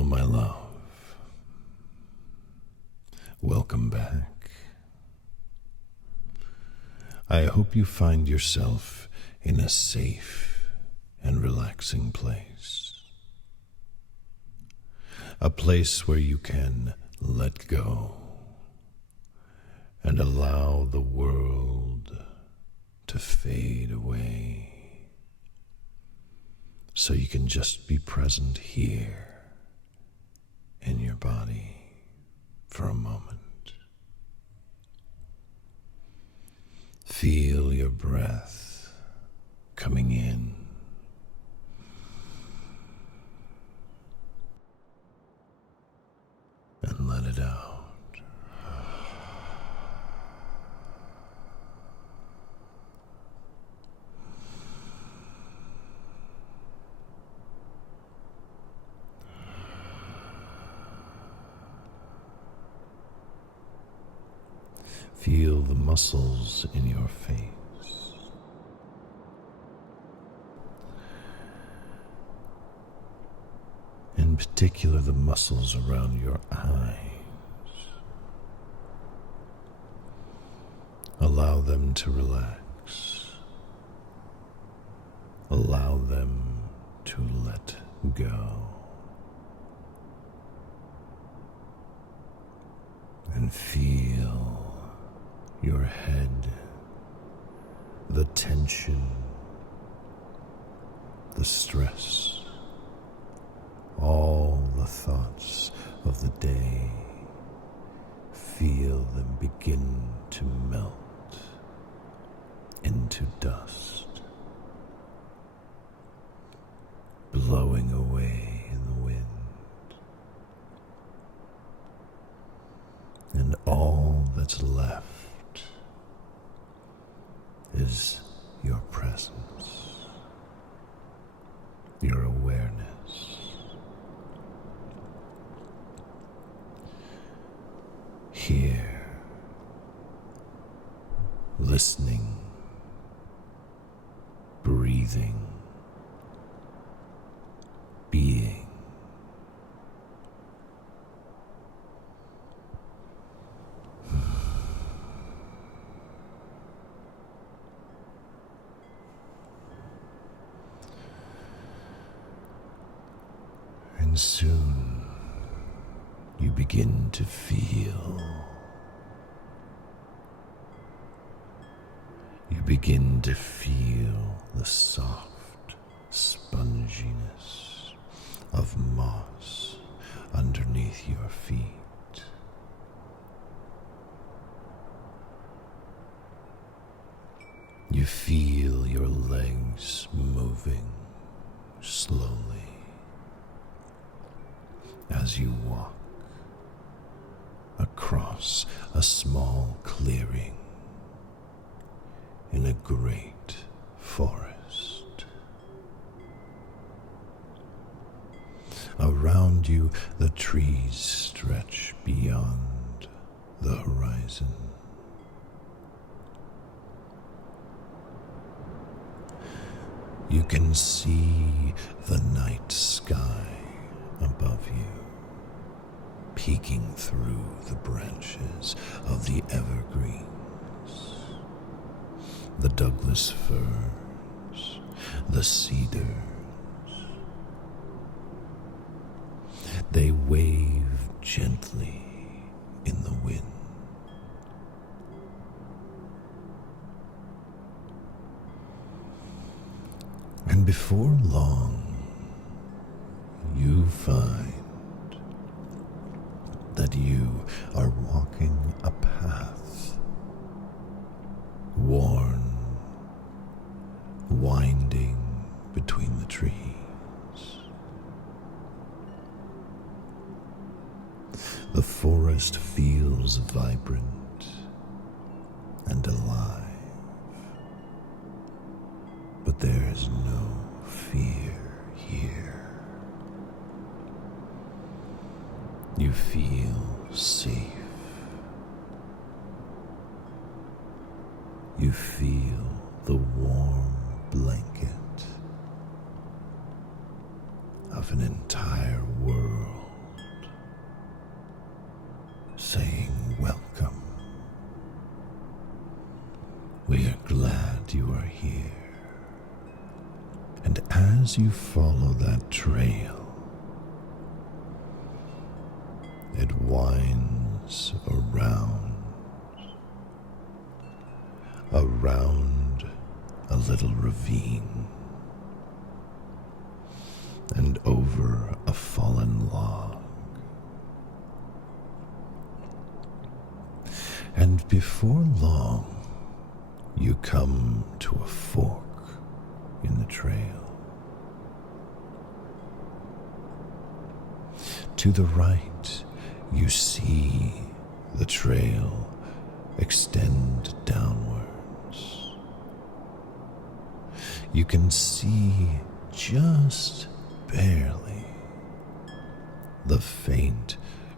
Hello, my love. Welcome back. I hope you find yourself in a safe and relaxing place. A place where you can let go and allow the world to fade away. So you can just be present here in your body for a moment. Feel your breath coming in and let it out. Feel the muscles in your face. In particular, the muscles around your eyes. Allow them to relax. Allow them to let go. And feel your head, the tension, the stress, all the thoughts of the day. Feel them begin to melt into dust, blowing away in the wind. And all that's left is your presence, your awareness. Here, listening, breathing, being. And soon you begin to feel, the soft sponginess of moss underneath your feet. You feel your legs moving slowly as you walk across a small clearing in a great forest. Around you, the trees stretch beyond the horizon. You can see the night sky above you, peeking through the branches of the evergreens, the Douglas firs, the cedars. They wave gently in the wind. And before long, you find that you are walking a path, worn, winding between the trees. The forest feels vibrant and alive, but there is no fear here. You feel safe. You feel the warm blanket of an entire world as you follow that trail, it winds around a little ravine, and over a fallen log. And before long, you come to a fork in the trail. To the right, you see the trail extend downwards. You can see just barely the faint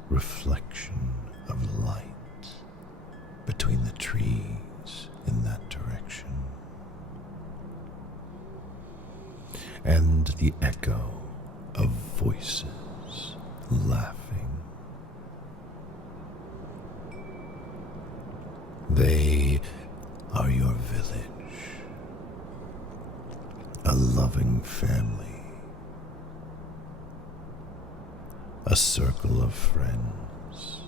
reflection of light between the trees in that direction, and the echo of voices laughing. They are your village, a loving family, a circle of friends,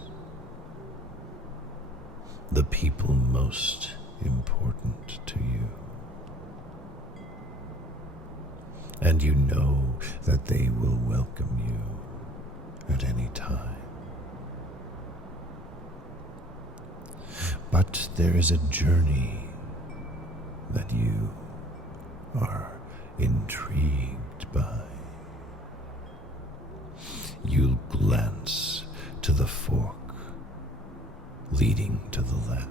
the people most important to you. And you know that they will welcome you at any time. But there is a journey that you are intrigued by. You glance to the fork leading to the left.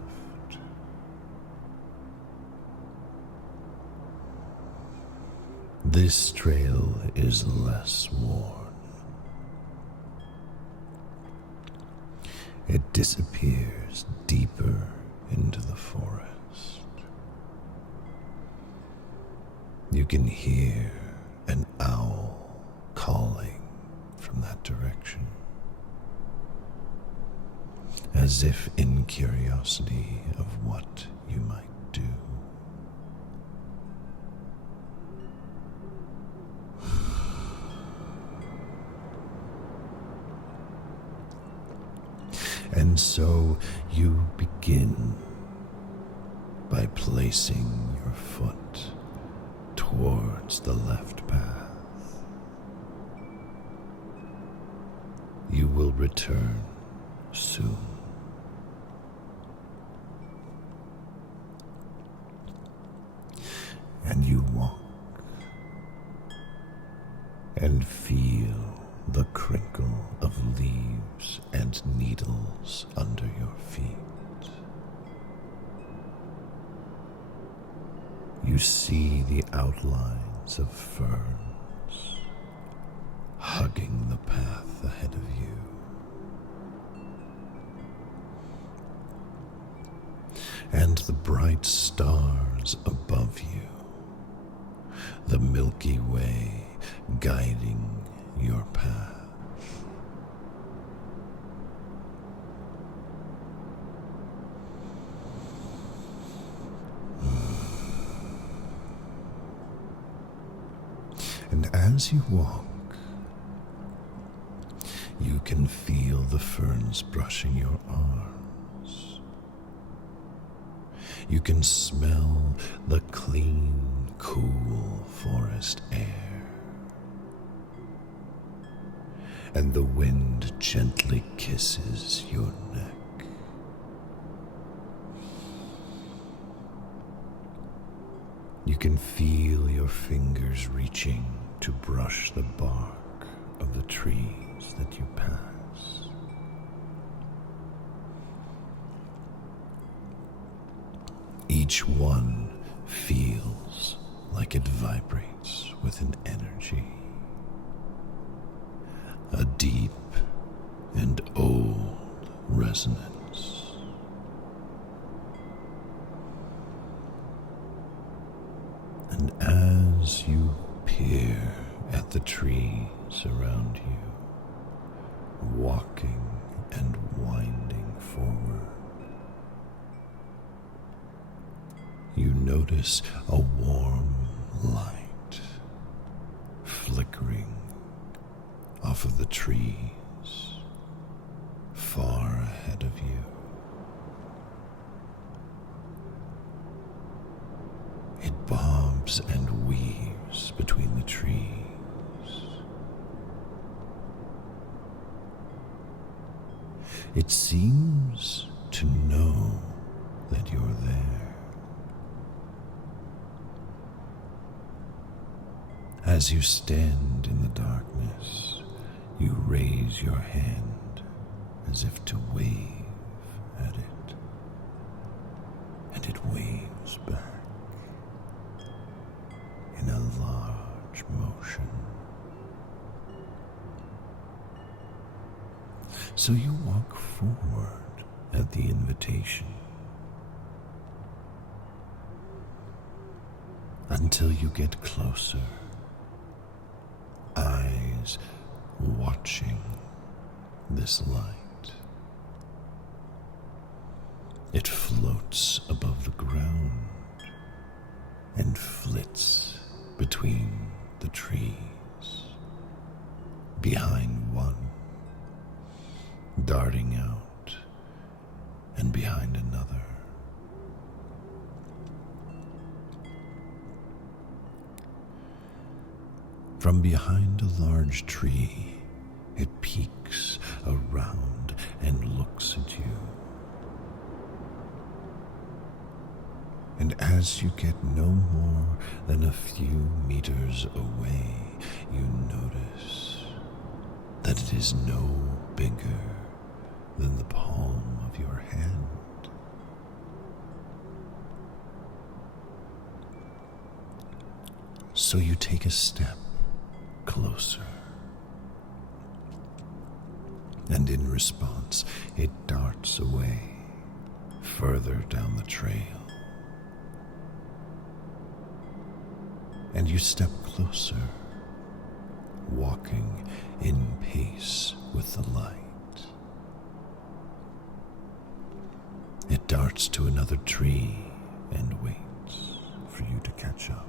This trail is less worn. It disappears deeper into the forest. You can hear an owl calling from that direction, as if in curiosity of what you might do. And so you begin by placing your foot towards the left path. You will return soon. And you walk and feel the crinkle of leaves and needles under your feet. You see the outlines of ferns hugging the path ahead of you. And the bright stars above you, the Milky Way guiding your path. And as you walk, you can feel the ferns brushing your arms. You can smell the clean, cool forest air. And the wind gently kisses your neck. You can feel your fingers reaching to brush the bark of the trees that you pass. Each one feels like it vibrates with an energy, a deep and old resonance. And as you peer at the trees around you, walking and winding forward, you notice a warm light off of the trees, far ahead of you. It bobs and weaves between the trees. It seems to know that you're there. As you stand in the darkness, you raise your hand as if to wave at it, and it waves back in a large motion. So you walk forward at the invitation until you get closer, eyes watching this light. It floats above the ground and flits between the trees, behind one, darting out, and behind another. From behind a large tree, it peeks around and looks at you. And as you get no more than a few meters away, you notice that it is no bigger than the palm of your hand. So you take a step closer, and in response, it darts away further down the trail. And you step closer, walking in pace with the light. It darts to another tree and waits for you to catch up.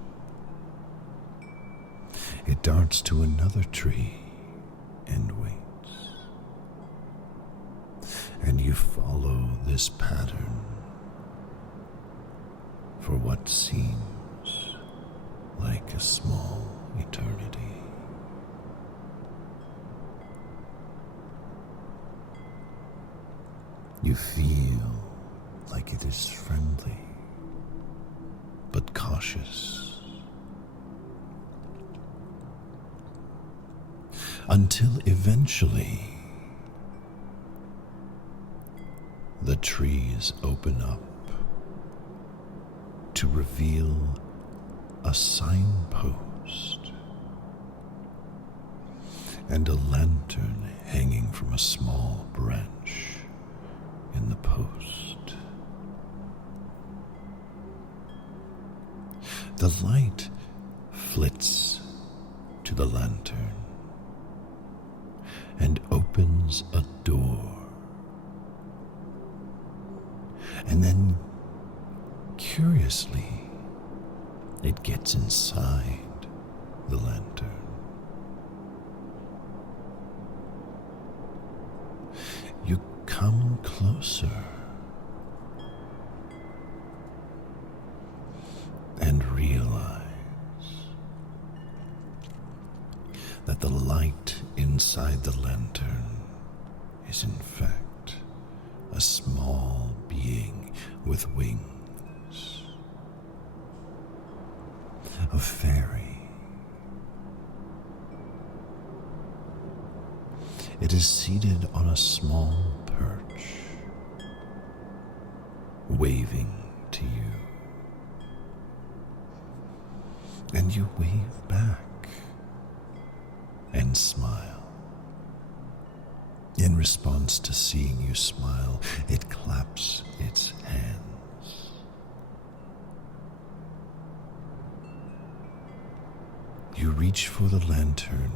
It darts to another tree and waits. And you follow this pattern for what seems like a small eternity. You feel like it is friendly, but cautious, until eventually the trees open up to reveal a signpost and a lantern hanging from a small branch in the post. The light flits to the lantern and opens a door. And then, curiously, it gets inside the lantern. You come closer and realize that the light inside the lantern is in fact a small being with wings, a fairy. It is seated on a small perch, waving to you. And you wave back and smile. In response to seeing you smile, it claps its hands. You reach for the lantern,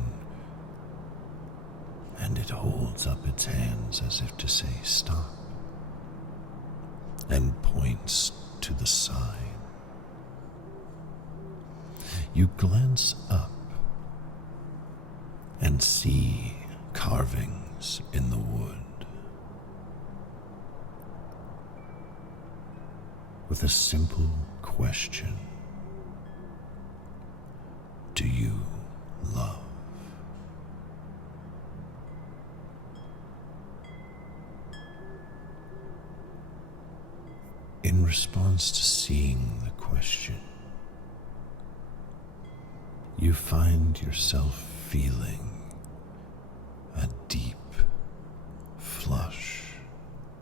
and it holds up its hands as if to say, "Stop," and points to the sign. You glance up and see carvings in the wood, with a simple question: do you love? In response to seeing the question, you find yourself feeling a deep flush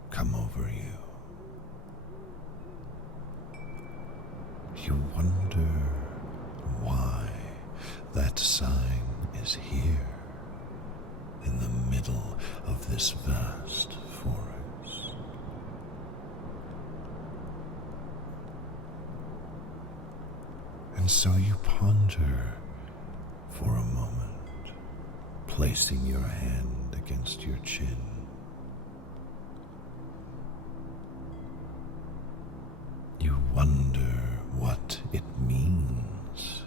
come over you. You wonder why that sign is here in the middle of this vast forest. And so you ponder for a moment, placing your hand against your chin. You wonder what it means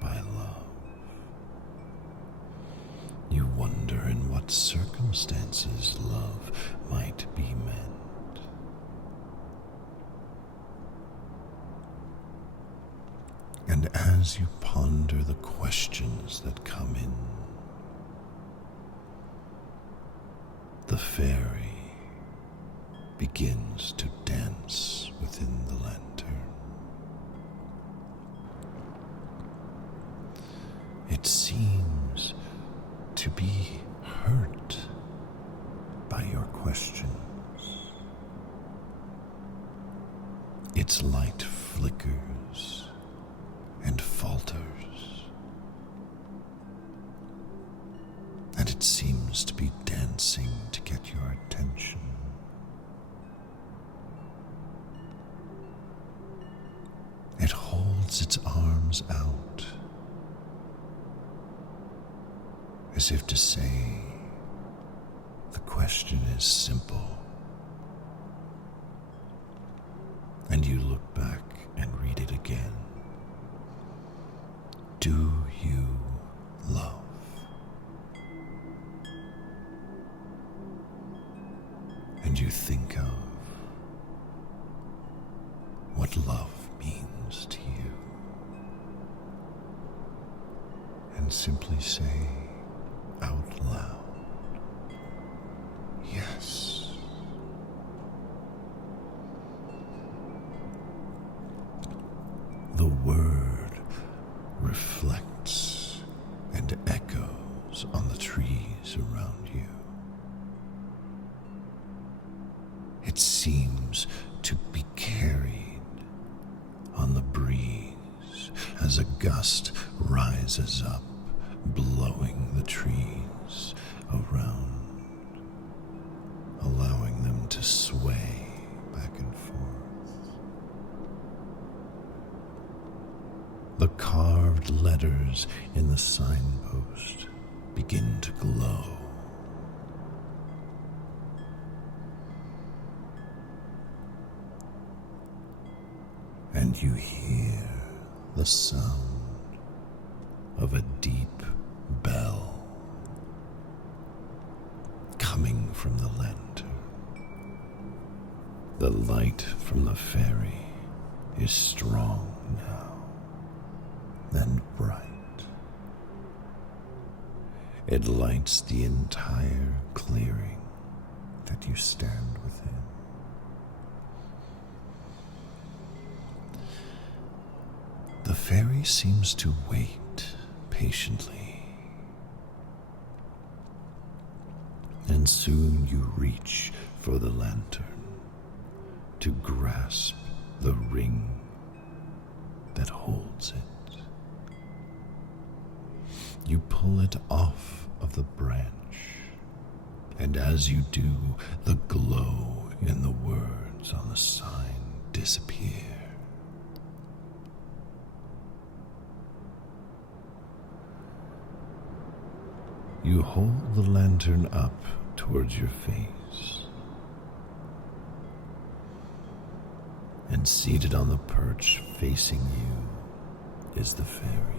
by love. You wonder in what circumstances love might be meant. And as you ponder the questions that come in, the fairy begins to dance within the lantern. It seems to be hurt by your questions. Its light flickers and falters, and it seems to be dancing to get your attention. It holds its arms out, as if to say, the question is simple. And you look back and read it again. Do you love? And you think of what love means to you, and simply say out loud, yes. The word reflects and echoes on the trees around you. It seems to be carried on the breeze as a gust rises up, blowing the trees around, allowing them to sway back and forth. The carved letters in the signpost begin to glow. And you hear the sound of a deep bell coming from the lantern. The light from the fairy is strong now and bright. It lights the entire clearing that you stand within. The fairy seems to wait patiently, and soon you reach for the lantern to grasp the ring that holds it. You pull it off of the branch, and as you do, the glow in the words on the sign disappear. You hold the lantern up towards your face, and seated on the perch facing you is the fairy.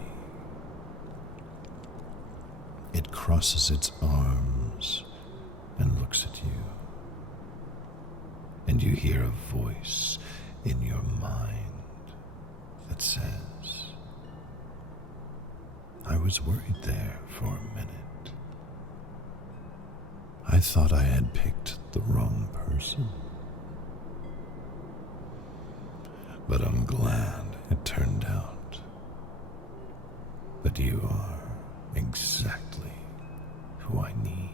It crosses its arms arms and looks at you. And you hear a voice in your mind that says, I was worried there for a minute. I thought I had picked the wrong person. But I'm glad it turned out that you are exactly who I need.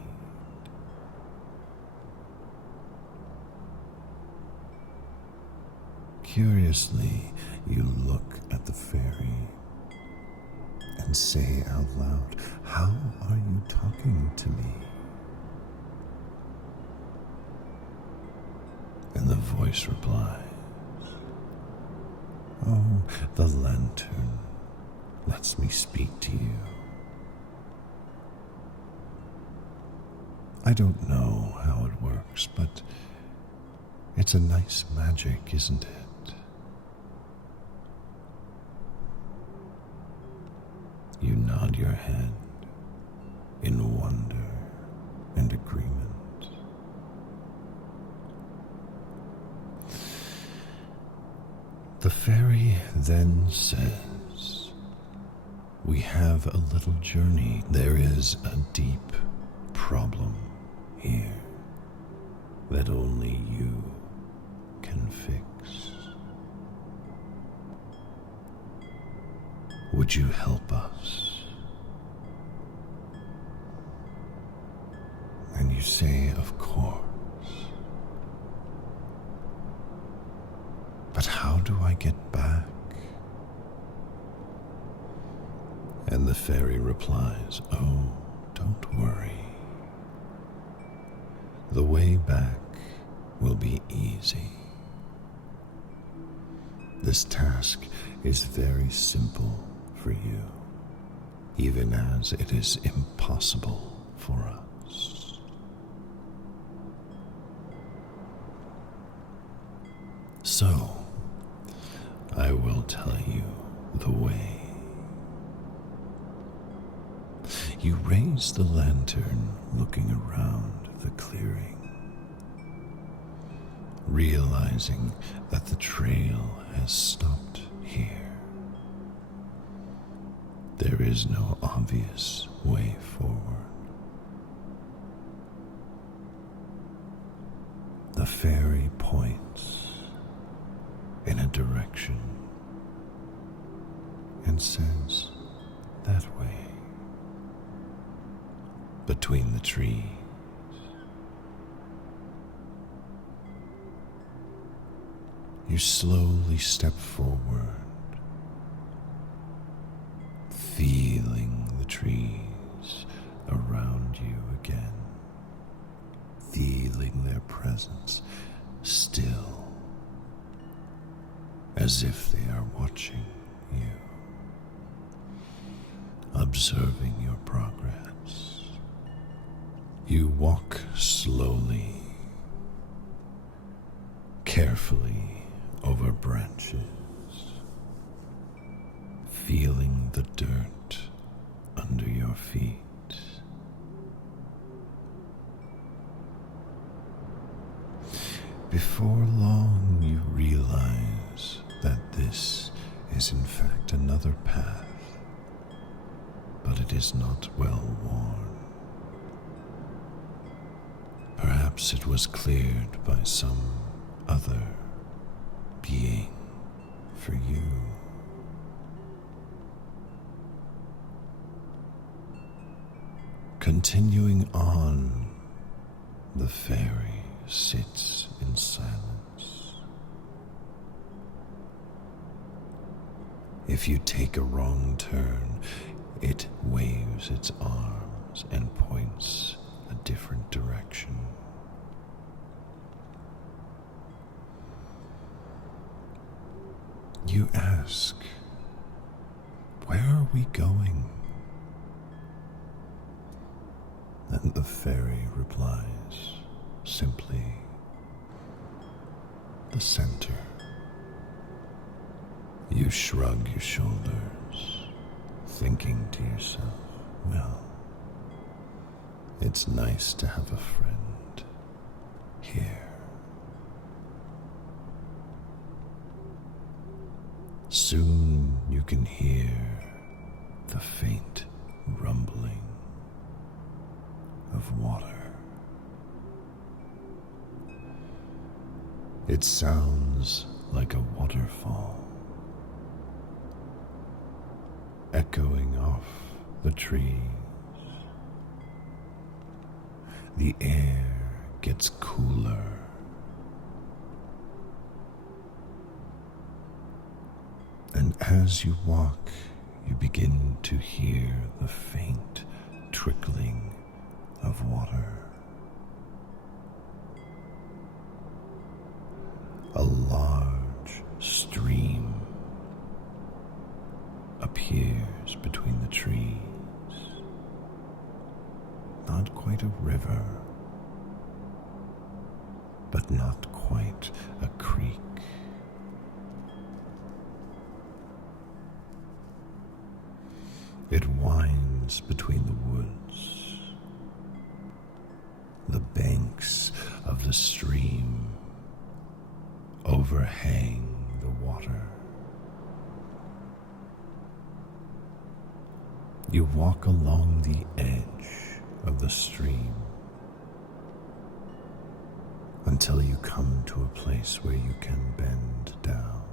Curiously, you look at the fairy and say out loud, how are you talking to me? And the voice replies, oh, the lantern lets me speak to you. I don't know how it works, but it's a nice magic, isn't it? You nod your head in wonder and agreement. The fairy then says, we have a little journey. There is a deep problem here that only you can fix. Would you help us? And you say, of course. But how do I get back? And the fairy replies, oh, don't worry. The way back will be easy. This task is very simple for you, even as it is impossible for us. So, I will tell you the way. You raise the lantern, looking around the clearing, realizing that the trail has stopped here. There is no obvious way forward. The fairy points in a direction and says, that way. Between the trees. You slowly step forward, feeling the trees around you again, feeling their presence still, as if they are watching you, observing your progress. You walk slowly, carefully over branches, feeling the dirt under your feet. Before long, you realize that this is in fact another path, but it is not well worn. Perhaps it was cleared by some other being for you. Continuing on, the fairy sits in silence. If you take a wrong turn, it waves its arms and points a different direction. You ask, where are we going? And the fairy replies simply, the center. You shrug your shoulders, thinking to yourself, well, It's nice to have a friend here. Soon you can hear the faint rumbling of water. It sounds like a waterfall, echoing off the trees. The air gets cooler. And as you walk, you begin to hear the faint trickling of water. A large stream appears between the trees. Not quite a river, but not quite a creek. It winds between the woods. The banks of the stream overhang the water. You walk along the edge of the stream until you come to a place where you can bend down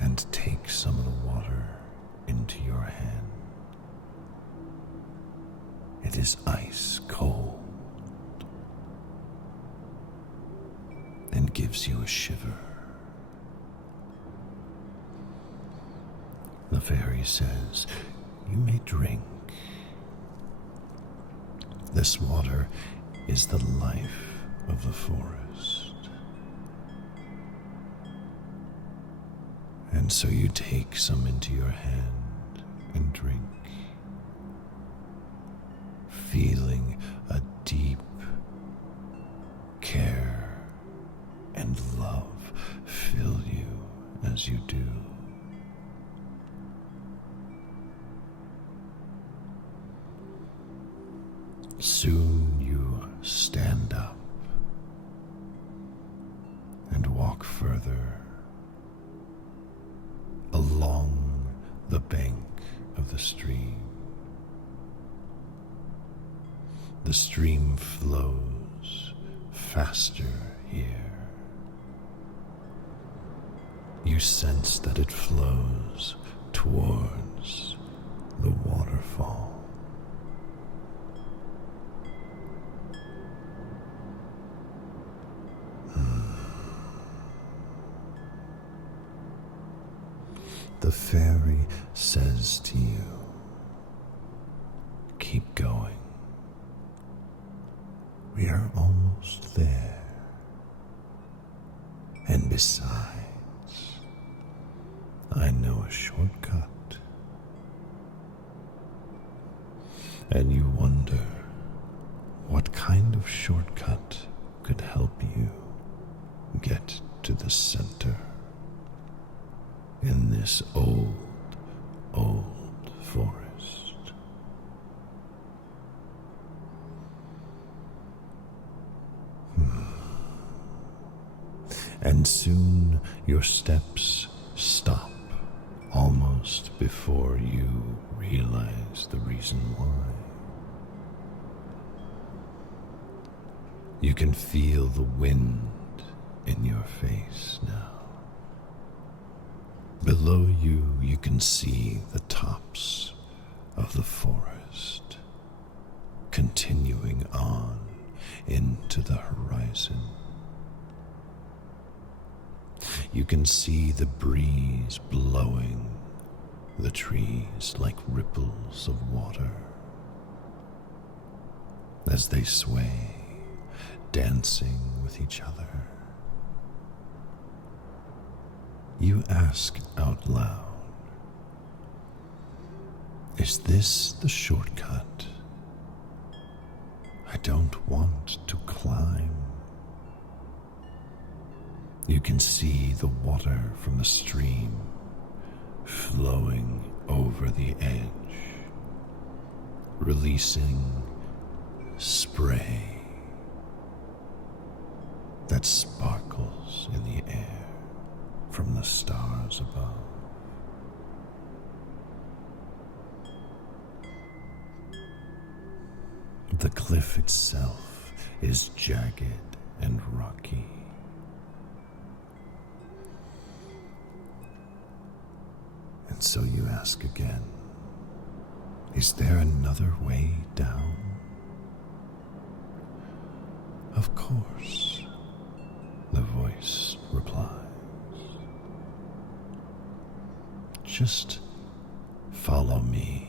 and take some of the water into your hand. It is ice cold and gives you a shiver. The fairy says, "You may drink. This water is the life of the forest." And so you take some into your hand and drink, feeling a deep care and love fill you as you do. Soon you stand up and walk further along the bank of the stream. The stream flows faster here. You sense that it flows towards the waterfall. The fairy says to you, "Keep going. We are almost there. And besides, I know a shortcut." And you wonder what kind of shortcut could help you get to the center in this old forest. And soon your steps stop almost before you realize the reason why. You can feel the wind in your face now. Below you, you can see the tops of the forest continuing on into the horizon. You can see the breeze blowing the trees like ripples of water as they sway, dancing with each other. You ask out loud, "Is this the shortcut? I don't want to climb." You can see the water from the stream flowing over the edge, releasing spray that sparkles in the air from the stars above. The cliff itself is jagged and rocky. And so you ask again, is there another way down? Of course, the voice replies. Just follow me.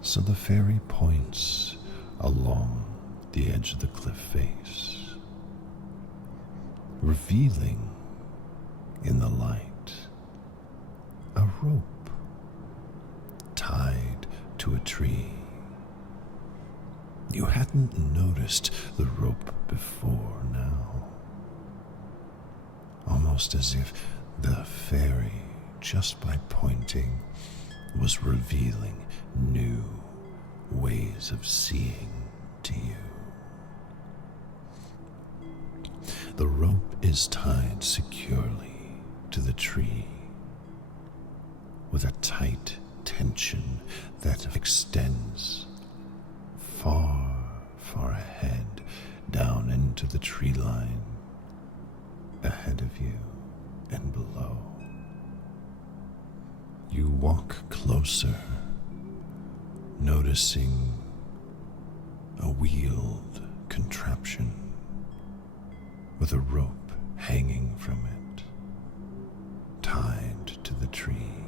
So the fairy points along the edge of the cliff face, revealing in the light a rope tied to a tree. You hadn't noticed the rope before now, almost as if the fairy, just by pointing, was revealing new ways of seeing to you. The rope is tied securely to the tree with a tight tension that extends far, far ahead down into the tree line ahead of you and below. You walk closer, noticing a wheeled contraption with a rope hanging from it, tied to the tree.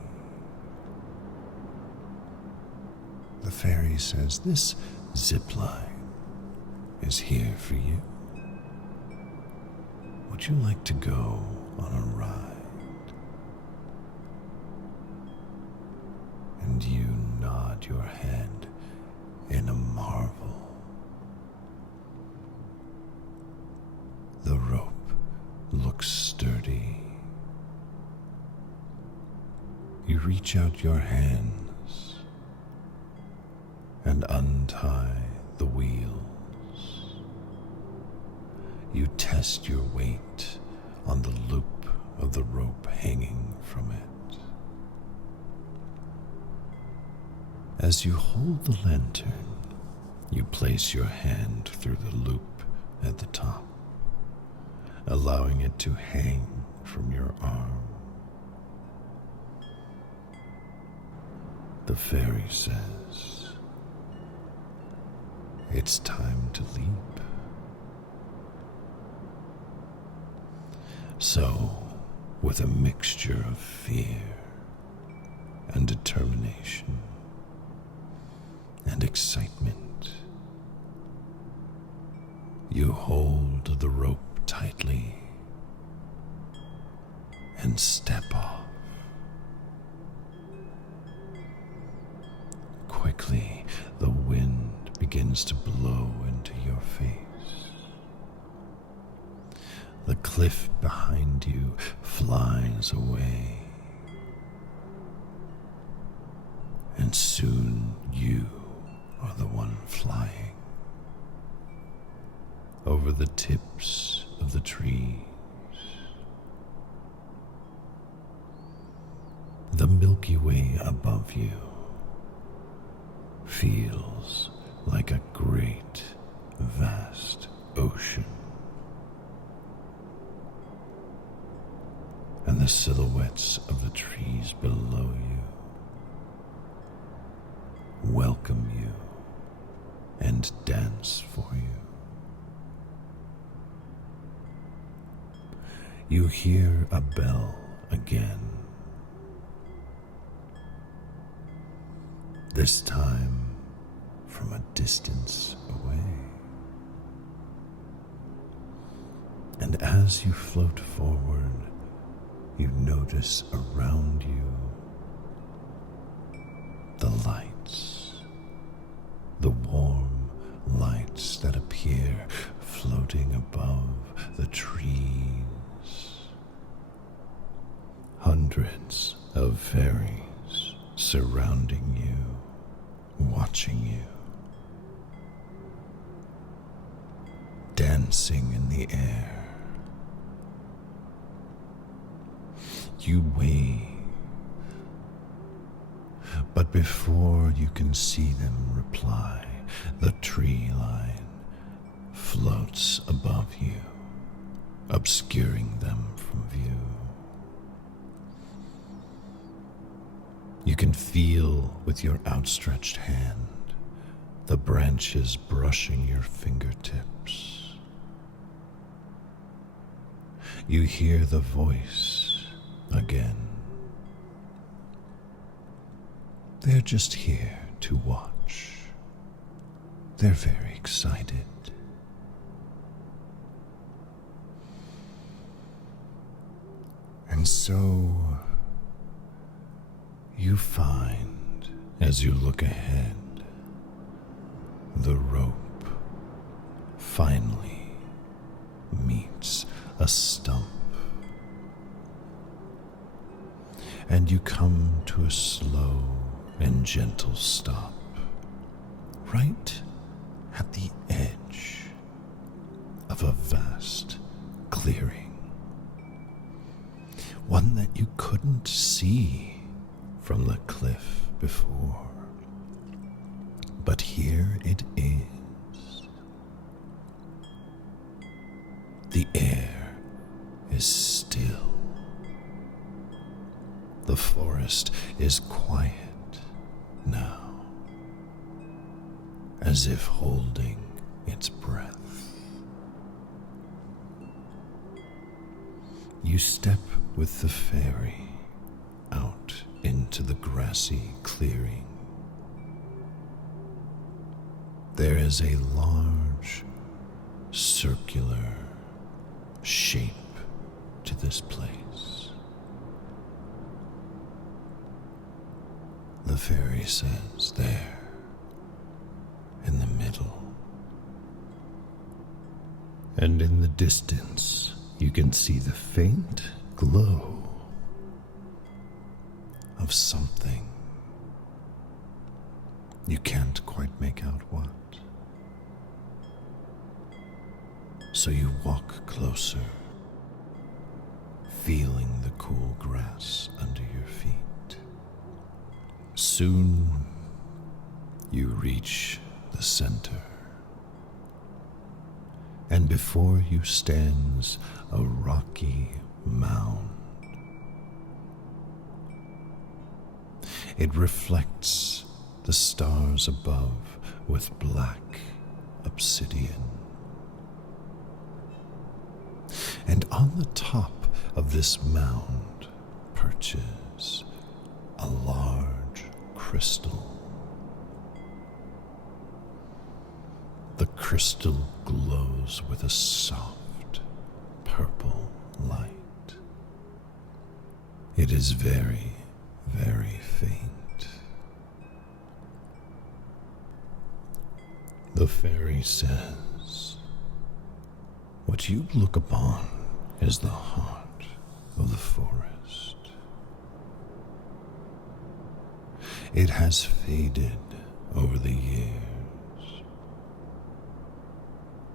The fairy says, "This zip line is here for you. Would you like to go on a ride?" And you nod your head in a marvel. The rope looks sturdy. You reach out your hands and untie the wheels. You test your weight on the loop of the rope hanging from it. As you hold the lantern, you place your hand through the loop at the top, allowing it to hang from your arm. The fairy says, "It's time to leap." So, with a mixture of fear and determination and excitement, you hold the rope tightly and step off. Quickly, the wind begins to blow into your face. The cliff behind you flies away, and soon you are the one flying over the tips of the trees. The Milky Way above you feels like a great, vast ocean, and the silhouettes of the trees below you welcome you and dance for you. You hear a bell again, this time from a distance away. And as you float forward, you notice around you the lights, the warm lights that appear floating above the trees. Hundreds of fairies surrounding you, watching you, dancing in the air. You wave, but before you can see them reply, the tree line floats above you, obscuring them from view. You can feel with your outstretched hand the branches brushing your fingertips. You hear the voice again. They're just here to watch. They're very excited. And so you find, as you look ahead, the rope finally meets a stump, and you come to a slow and gentle stop right at the edge of a vast clearing, one that you couldn't see from the cliff before. But here it is. The air is still. The forest is quiet now, as if holding its breath. You step with the fairy out into the grassy clearing. There is a large, circular shape to this place. The fairy says there, in the middle. And in the distance, you can see the faint glow of something. You can't quite make out what. So you walk closer, feeling the cool grass under your feet. Soon you reach the center, and before you stands a rocky mound. It reflects the stars above with black obsidian. And on the top of this mound perches a large crystal. The crystal glows with a soft purple light. It is very, very faint. The fairy says, "What you look upon is the heart of the forest. It has faded over the years,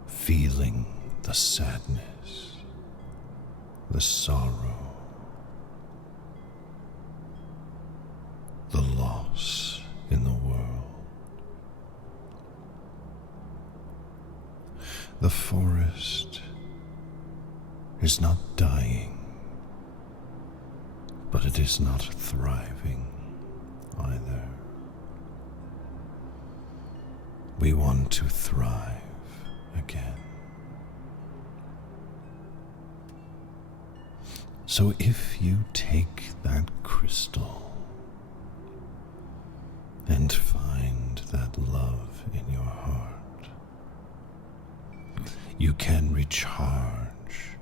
feeling the sadness, the sorrow, the loss in the world. The forest is not dying, but it is not thriving either. We want to thrive again. So if you take that crystal and find that love in your heart, you can recharge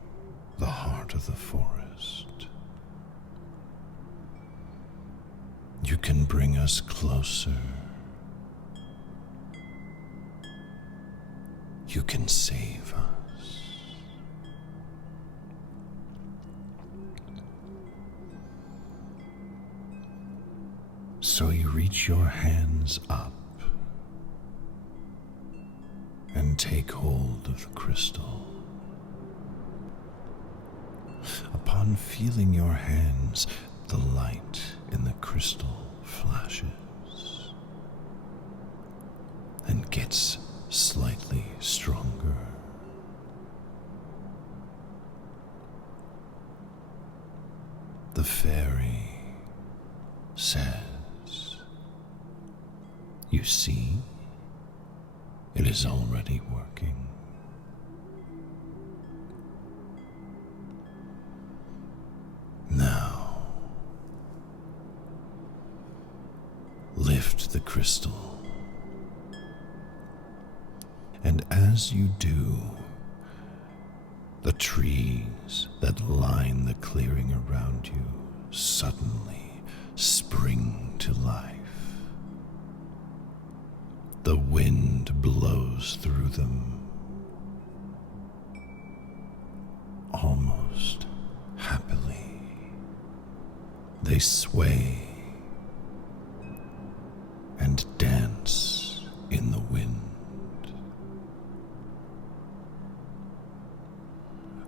the heart of the forest. You can bring us closer. You can save us. So you reach your hands up and take hold of the crystal. Upon feeling your hands, the light in the crystal flashes and gets slightly stronger. The fairy says, "You see, it is already working." Now, lift the crystal, and as you do, the trees that line the clearing around you suddenly spring to life. The wind blows through them, almost happily. They sway and dance in the wind.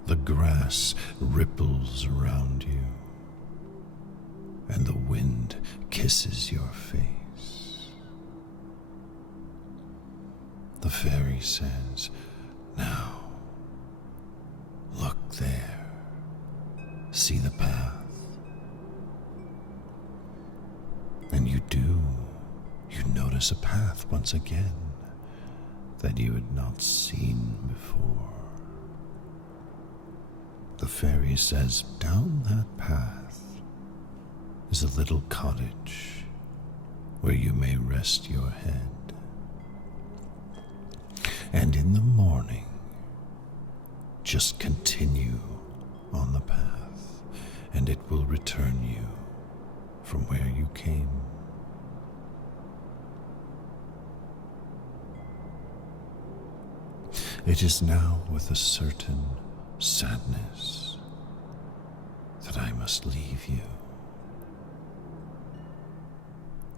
The grass ripples around you, and the wind kisses your face. The fairy says, "Now, look there. See the path?" And you do. You notice a path once again that you had not seen before. The fairy says, "Down that path is a little cottage where you may rest your head. And in the morning, just continue on the path, and it will return you from where you came." It is now with a certain sadness that I must leave you.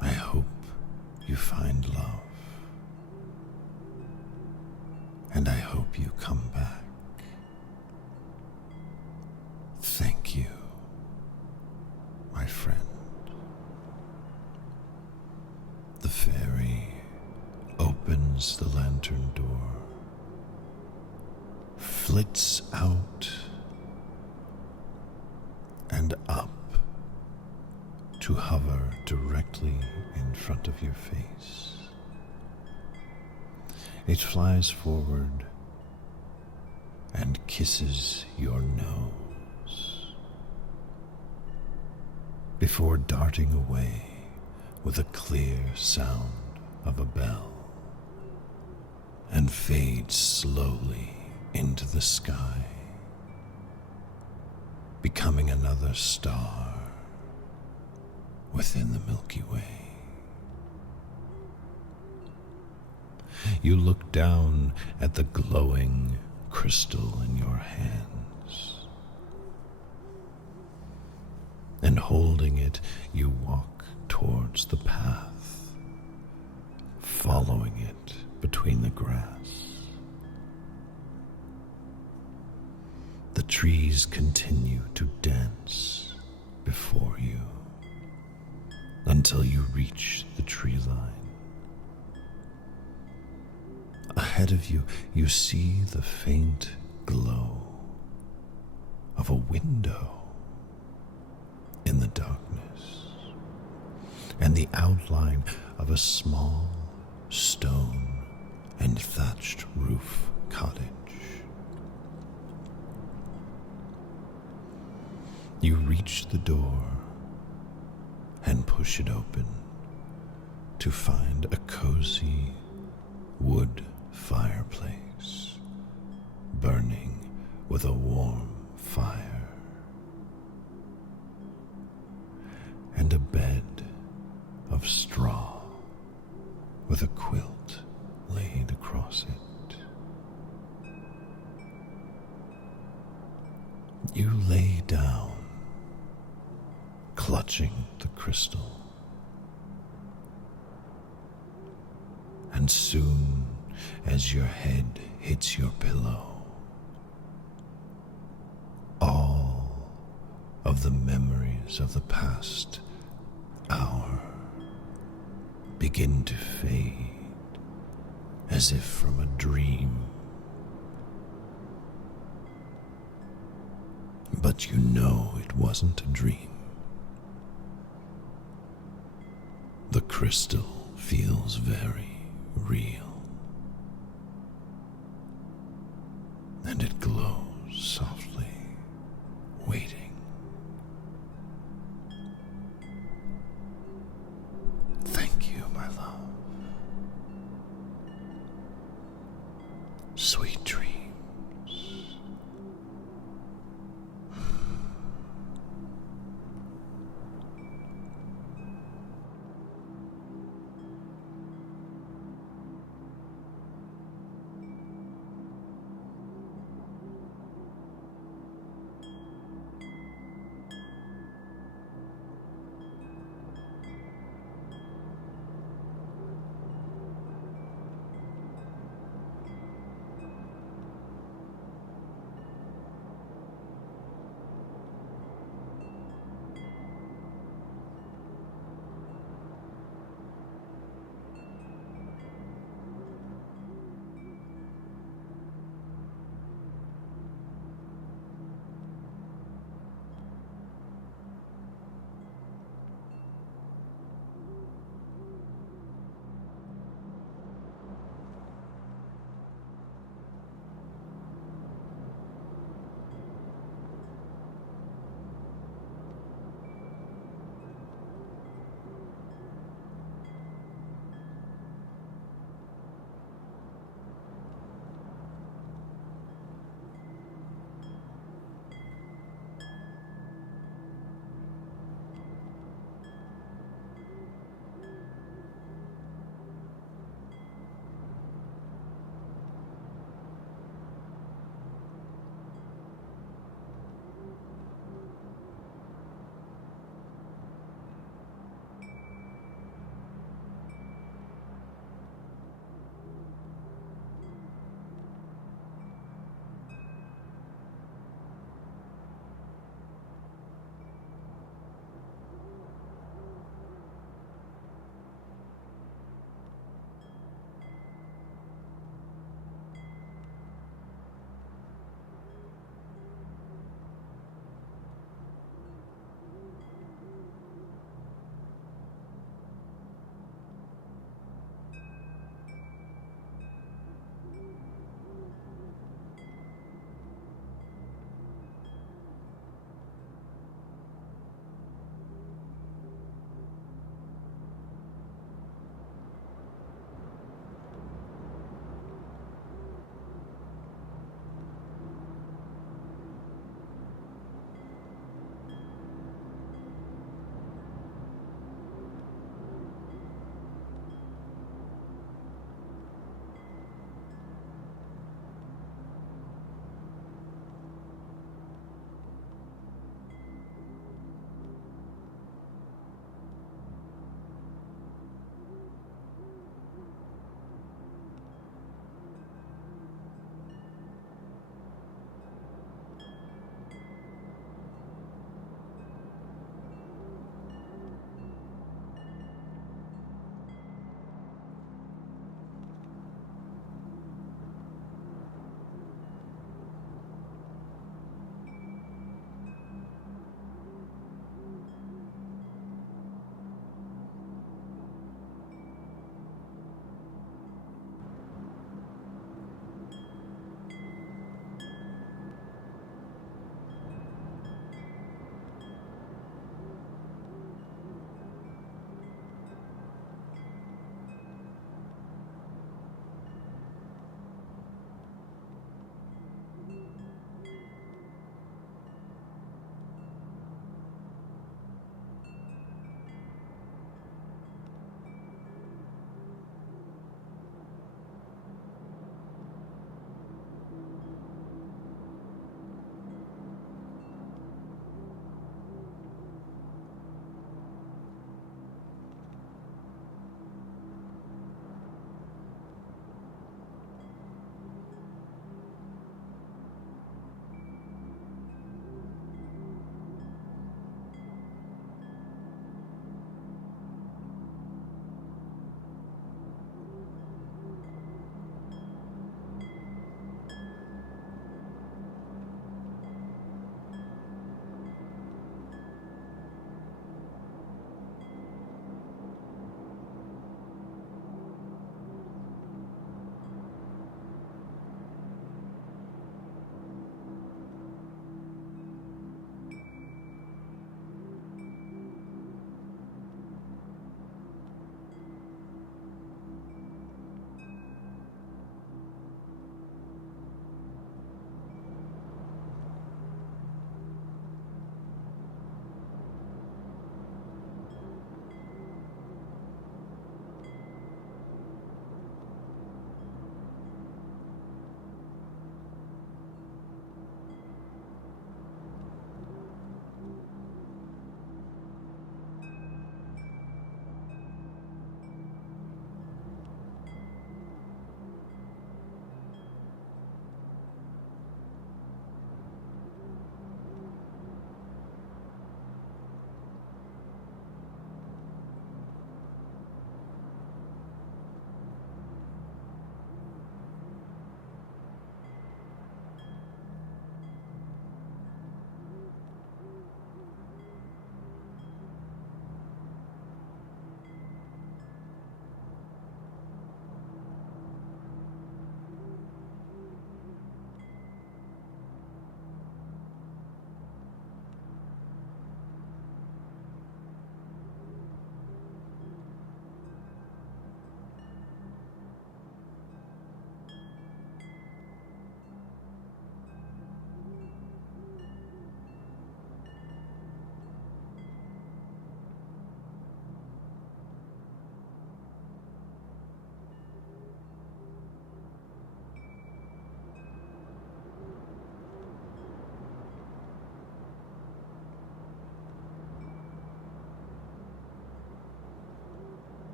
I hope you find love, and I hope you come back. Thank you, my friend. The fairy opens the lantern door, flits out and up to hover directly in front of your face. It flies forward and kisses your nose before darting away with a clear sound of a bell and fades slowly into the sky, becoming another star within the Milky Way. You look down at the glowing crystal in your hands, and holding it, you walk towards the path, following it between the grass. The trees continue to dance before you until you reach the tree line. Ahead of you, you see the faint glow of a window in the darkness and the outline of a small stone and thatched roof cottage. You reach the door and push it open to find a cozy wood fireplace burning with a warm fire and a bed of straw with a quilt laid across it. You lay down, clutching the crystal, and soon as your head hits your pillow. All of the memories of the past hour begin to fade as if from a dream. But you know it wasn't a dream. The crystal feels very real, and it glows softly, waiting. Thank you, my love. Sweet dreams.